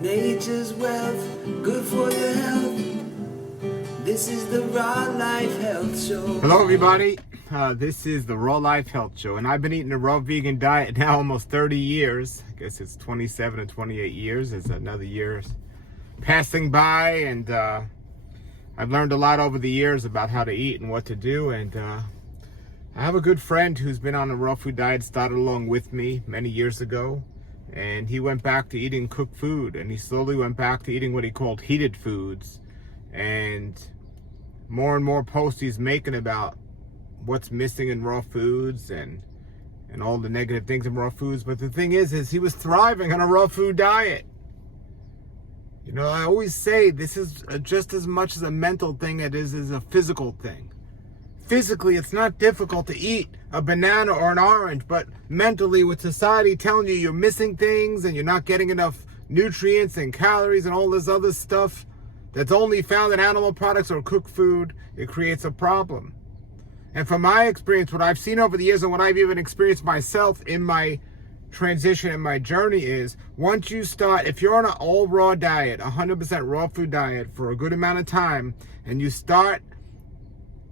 Nature's wealth, good for your health. This is the Raw Life Health Show. Hello everybody, this is the Raw Life Health Show, and I've been eating a raw vegan diet now almost 30 years. I guess it's 27 or 28 years. It's another year passing by, and I've learned a lot over the years about how to eat and what to do. And I have a good friend who's been on a raw food diet, started along with me many years ago, and he went back to eating cooked food, and he slowly went back to eating what he called heated foods. And more posts he's making about what's missing in raw foods and all the negative things in raw foods. But the thing is he was thriving on a raw food diet. You know, I always say this is just as much as a mental thing as a physical thing. Physically, it's not difficult to eat a banana or an orange, but mentally, with society telling you you're missing things and you're not getting enough nutrients and calories and all this other stuff that's only found in animal products or cooked food, it creates a problem. And from my experience, what I've seen over the years and what I've even experienced myself in my transition and my journey is, once you start, if you're on an all raw diet, 100% raw food diet for a good amount of time, and you start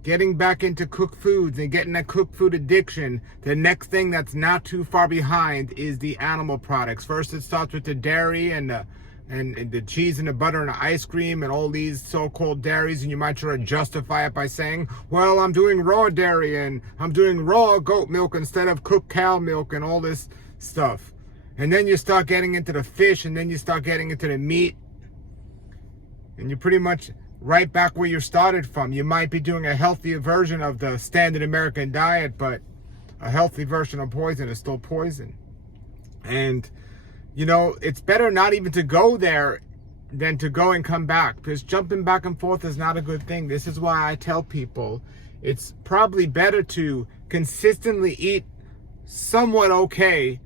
getting back into cooked foods and getting that cooked food addiction, the next thing that's not too far behind is the animal products. First, it starts with the dairy and the cheese and the butter and the ice cream and all these so-called dairies, and you might try to justify it by saying, well, I'm doing raw dairy and I'm doing raw goat milk instead of cooked cow milk and all this stuff. And then you start getting into the fish, and then you start getting into the meat, and you're pretty much right back where you started from. You might be doing a healthier version of the standard American diet, but a healthy version of poison is still poison. And you know, it's better not even to go there than to go and come back, because jumping back and forth is not a good thing. This is why I tell people it's probably better to consistently eat somewhat okay,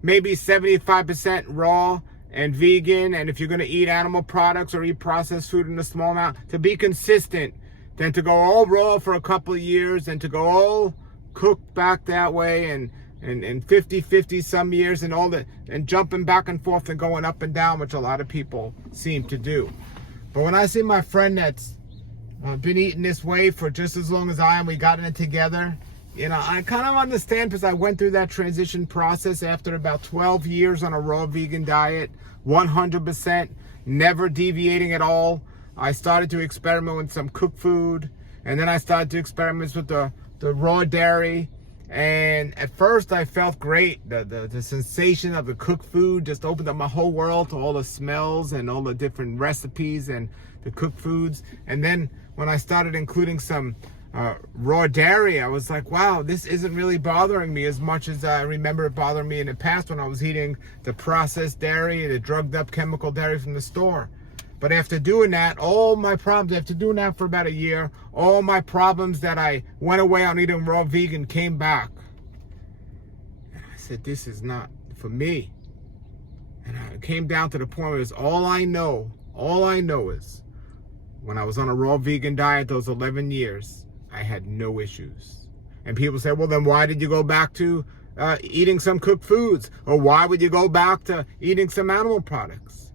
maybe 75% raw and vegan, and if you're going to eat animal products or eat processed food in a small amount, to be consistent, than to go all raw for a couple of years and to go all cooked back that way and 50-50 some years and all that, and jumping back and forth and going up and down, which a lot of people seem to do. But when I see my friend that's been eating this way for just as long as I am, we got in it together, you know, I kind of understand, because I went through that transition process after about 12 years on a raw vegan diet, 100%, never deviating at all. I started to experiment with some cooked food, and then I started to experiment with the raw dairy. And at first I felt great. The sensation of the cooked food just opened up my whole world to all the smells and all the different recipes and the cooked foods. And then when I started including some raw dairy, I was like, wow, this isn't really bothering me as much as I remember it bothering me in the past when I was eating the processed dairy, the drugged up chemical dairy from the store. But after doing that, all my problems, after doing that for about a year, all my problems that I went away on eating raw vegan came back. And I said, this is not for me. And I came down to the point where it's all I know is, when I was on a raw vegan diet those 11 years, I had no issues. And people say, well, then why did you go back to eating some cooked foods? Or why would you go back to eating some animal products?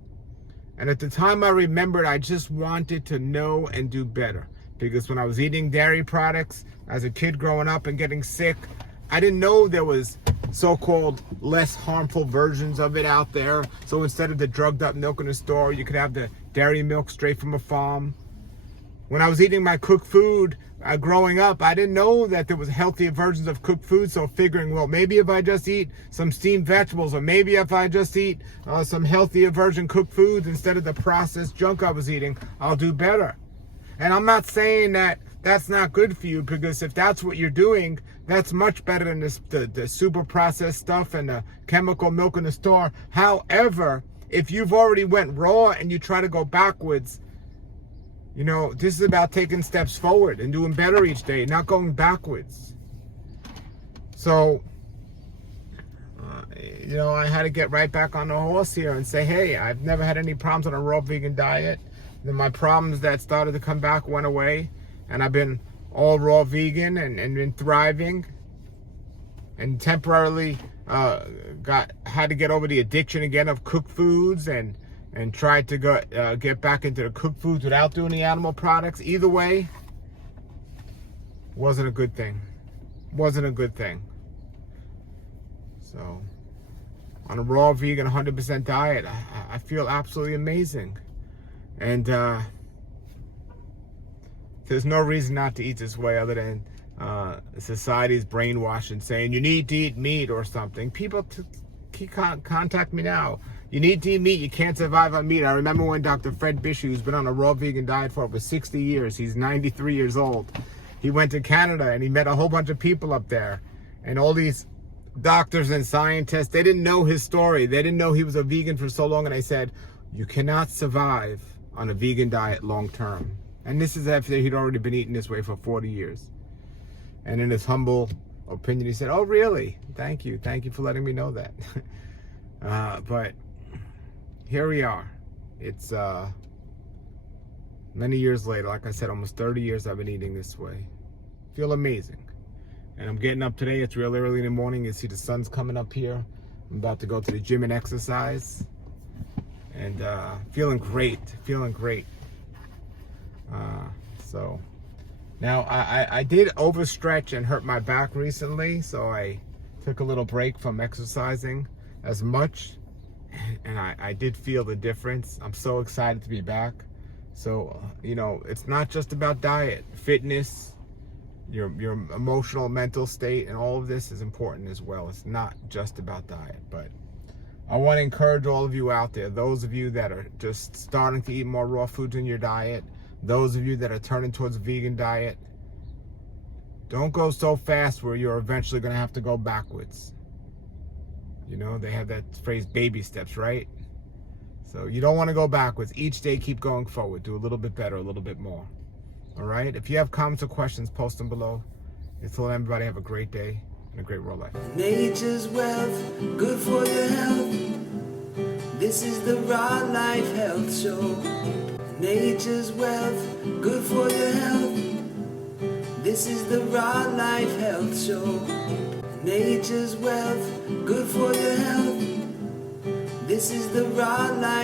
And at the time I remembered, I just wanted to know and do better. Because when I was eating dairy products as a kid growing up and getting sick, I didn't know there was so-called less harmful versions of it out there. So instead of the drugged up milk in the store, you could have the dairy milk straight from a farm. When I was eating my cooked food growing up, I didn't know that there was healthier versions of cooked food. So figuring, well, maybe if I just eat some steamed vegetables, or maybe if I just eat some healthier version cooked foods instead of the processed junk I was eating, I'll do better. And I'm not saying that that's not good for you, because if that's what you're doing, that's much better than the super processed stuff and the chemical milk in the store. However, if you've already went raw and you try to go backwards, you know, this is about taking steps forward and doing better each day, not going backwards. So, you know, I had to get right back on the horse here and say, hey, I've never had any problems on a raw vegan diet. Then my problems that started to come back went away, and I've been all raw vegan and been thriving, and temporarily had to get over the addiction again of cooked foods and and tried to get back into the cooked foods without doing the animal products. Either way, wasn't a good thing. Wasn't a good thing. So, on a raw vegan 100% diet, I feel absolutely amazing. And there's no reason not to eat this way other than society's brainwashing, saying you need to eat meat or something. People contact me now. You need to eat meat. You can't survive on meat. I remember when Dr. Fred Bishop, who's been on a raw vegan diet for over 60 years, he's 93 years old. He went to Canada and he met a whole bunch of people up there. And all these doctors and scientists, they didn't know his story. They didn't know he was a vegan for so long. And I said, you cannot survive on a vegan diet long term. And this is after he'd already been eating this way for 40 years. And in his humble opinion, he said, oh, really? Thank you. Thank you for letting me know that. But here we are. It's many years later. Like I said, almost 30 years I've been eating this way. Feel amazing. And I'm getting up today. It's real early in the morning. You see the sun's coming up here. I'm about to go to the gym and exercise. And feeling great. Feeling great. So now I did overstretch and hurt my back recently. So I took a little break from exercising as much. And I did feel the difference. I'm so excited to be back. So, you know, it's not just about diet. Fitness, your emotional, mental state, and all of this is important as well. It's not just about diet. But I want to encourage all of you out there, those of you that are just starting to eat more raw foods in your diet, those of you that are turning towards a vegan diet, don't go so fast where you're eventually going to have to go backwards. You know, they have that phrase, baby steps, right? So you don't want to go backwards. Each day, keep going forward. Do a little bit better, a little bit more. All right? If you have comments or questions, post them below. Until then, everybody have a great day and a great raw life. Nature's wealth, good for your health. This is the Raw Life Health Show. Nature's wealth, good for your health. This is the Raw Life Health Show. Nature's wealth, good for your health. This is the Raw Life.